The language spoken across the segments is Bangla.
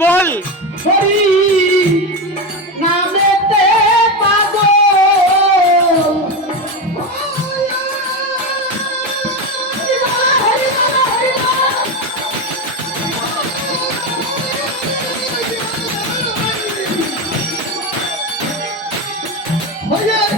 বল Oh yeah!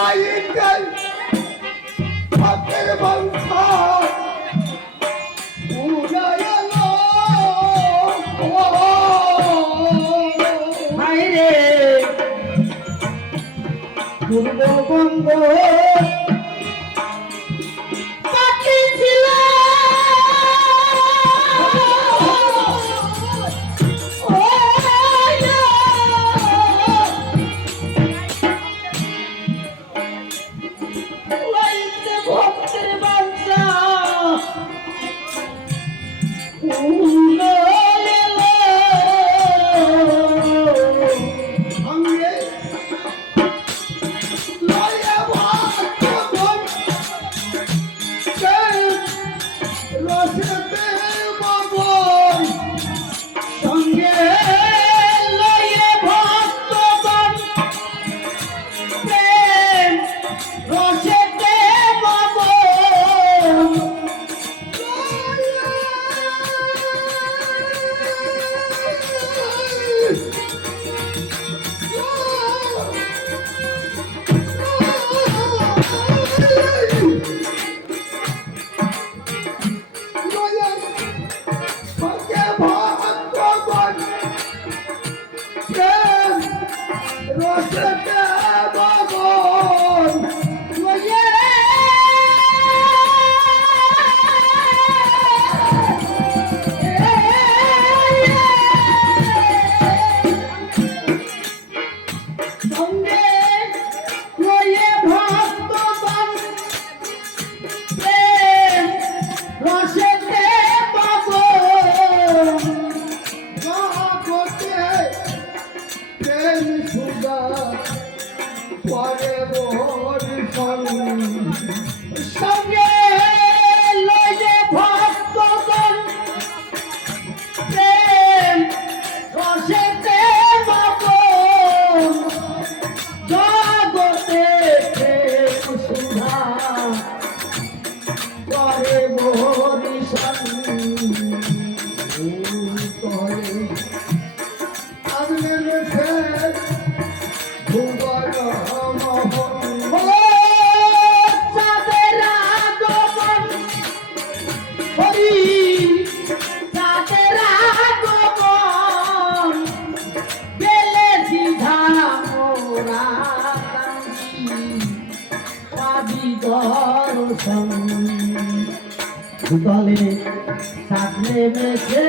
লাইটাই হাতের বংশা পূর্ব বঙ্গ Nossa, cara! পরে মোর সঙ্গ সঙ্গে লয়ে ভক্তগণ, প্রেম রসেতে পাবন জগতে প্রেম সুধা। করে মোরি করে আগুনের মুখে দর্শন ভূতলে থাকলে বেশে